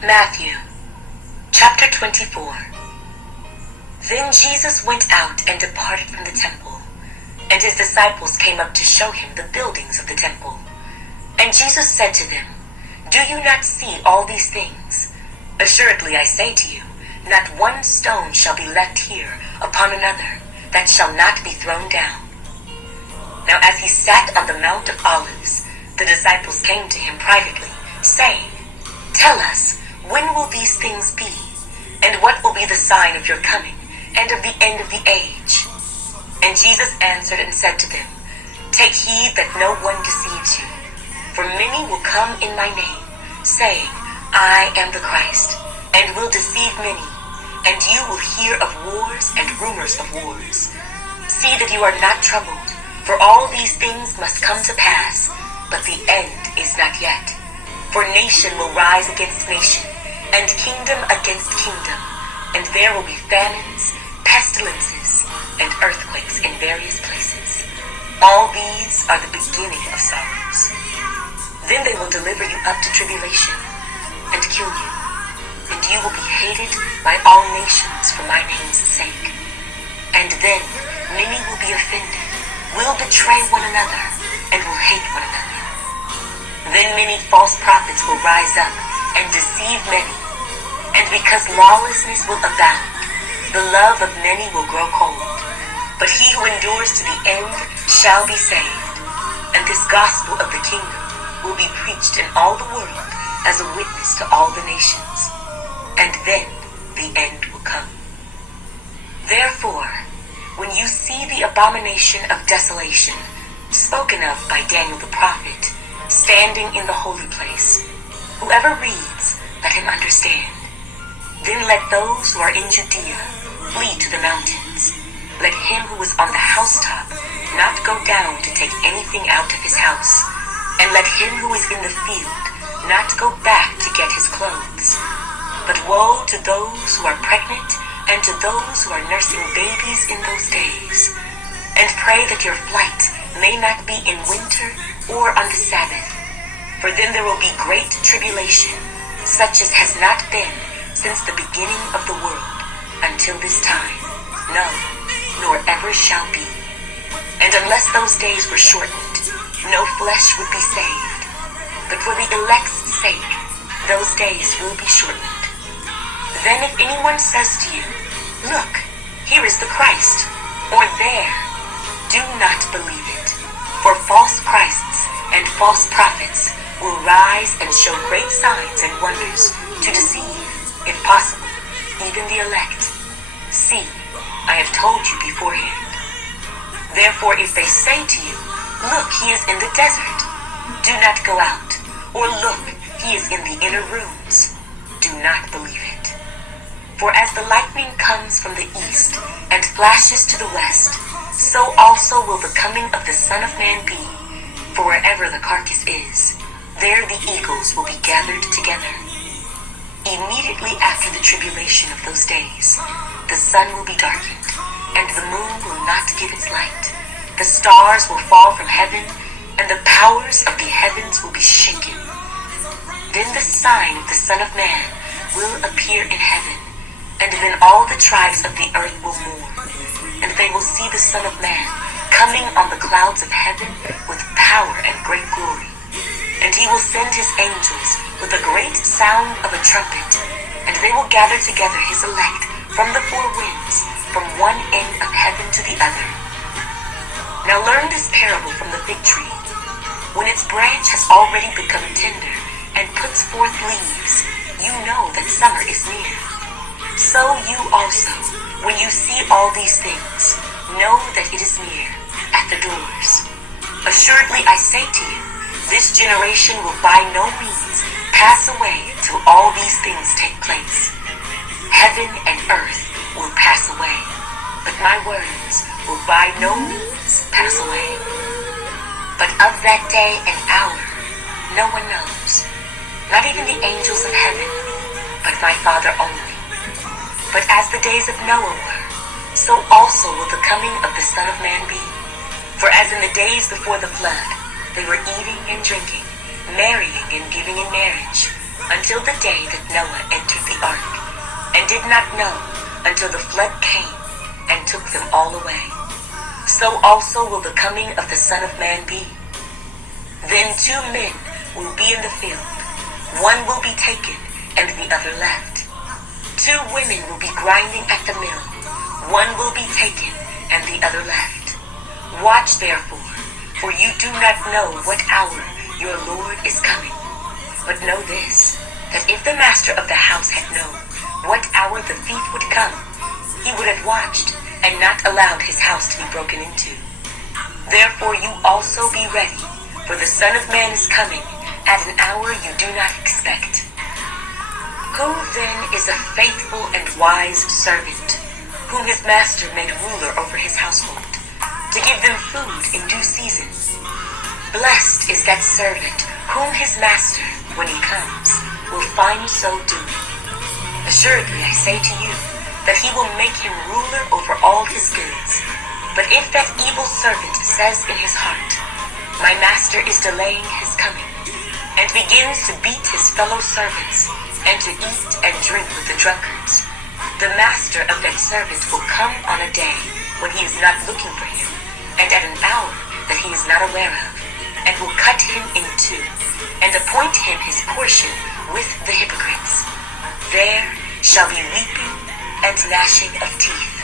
Matthew, chapter 24. Then Jesus went out and departed from the temple, and his disciples came up to show him the buildings of the temple. And Jesus said to them, Do you not see all these things? Assuredly I say to you, not one stone shall be left here upon another that shall not be thrown down. Now as he sat on the Mount of Olives, the disciples came to him privately, saying, Tell us, when will these things be? And what will be the sign of your coming, and of the end of the age? And Jesus answered and said to them, Take heed that no one deceives you. For many will come in my name, saying, I am the Christ, and will deceive many. And you will hear of wars and rumors of wars. See that you are not troubled, for all these things must come to pass, but the end is not yet. For nation will rise against nation, and kingdom against kingdom, and there will be famines, pestilences, and earthquakes in various places. All these are the beginning of sorrows. Then they will deliver you up to tribulation, and kill you, and you will be hated by all nations for my name's sake. And then many will be offended, will betray one another, and will hate one another. Then many false prophets will rise up and deceive many. And because lawlessness will abound, the love of many will grow cold. But he who endures to the end shall be saved. And this gospel of the kingdom will be preached in all the world as a witness to all the nations. And then the end will come. Therefore, when you see the abomination of desolation, spoken of by Daniel the prophet, standing in the holy place, whoever reads, let him understand. Then let those who are in Judea flee to the mountains. Let him who is on the housetop not go down to take anything out of his house. And let him who is in the field not go back to get his clothes. But woe to those who are pregnant and to those who are nursing babies in those days. And pray that your flight may not be in winter or on the Sabbath. For then there will be great tribulation, such as has not been since the beginning of the world until this time, no, nor ever shall be. And unless those days were shortened, no flesh would be saved. But for the elect's sake, those days will be shortened. Then if anyone says to you, Look, here is the Christ, or there, do not believe it. For false Christs and false prophets will rise and show great signs and wonders to deceive, if possible, even the elect. See, I have told you beforehand. Therefore, if they say to you, Look, he is in the desert, do not go out. Or look, he is in the inner rooms, do not believe it. For as the lightning comes from the east and flashes to the west, so also will the coming of the Son of Man be. For wherever the carcass is, there the eagles will be gathered together. Immediately after the tribulation of those days, the sun will be darkened, and the moon will not give its light. The stars will fall from heaven, and the powers of the heavens will be shaken. Then the sign of the Son of Man will appear in heaven, and then all the tribes of the earth will mourn. And they will see the Son of Man coming on the clouds of heaven with power and great glory. And he will send his angels with a great sound of a trumpet, and they will gather together his elect from the four winds, from one end of heaven to the other. Now learn this parable from the fig tree. When its branch has already become tender and puts forth leaves, you know that summer is near. So you also, when you see all these things, know that it is near, at the doors. Assuredly I say to you, this generation will by no means pass away till all these things take place. Heaven and earth will pass away, but my words will by no means pass away. But of that day and hour no one knows, not even the angels of heaven, but my Father only. But as the days of Noah were, so also will the coming of the Son of Man be. For as in the days before the flood, they were eating and drinking, marrying and giving in marriage, until the day that Noah entered the ark, and did not know until the flood came and took them all away. So also will the coming of the Son of Man be. Then 2 men will be in the field, one will be taken and the other left. 2 women will be grinding at the mill, one will be taken and the other left. Watch therefore, for you do not know what hour your Lord is coming. But know this, that if the master of the house had known what hour the thief would come, he would have watched and not allowed his house to be broken into. Therefore you also be ready, for the Son of Man is coming at an hour you do not expect. Who then is a faithful and wise servant, whom his master made ruler over his household, to give them food in due season? Blessed is that servant whom his master, when he comes, will find so doing. Assuredly I say to you, that he will make him ruler over all his goods. But if that evil servant says in his heart, my master is delaying his coming, and begins to beat his fellow servants, and to eat and drink with the drunkards, the master of that servant will come on a day when he is not looking for him, and at an hour that he is not aware of, and will cut him in two, and appoint him his portion with the hypocrites. There shall be weeping and gnashing of teeth.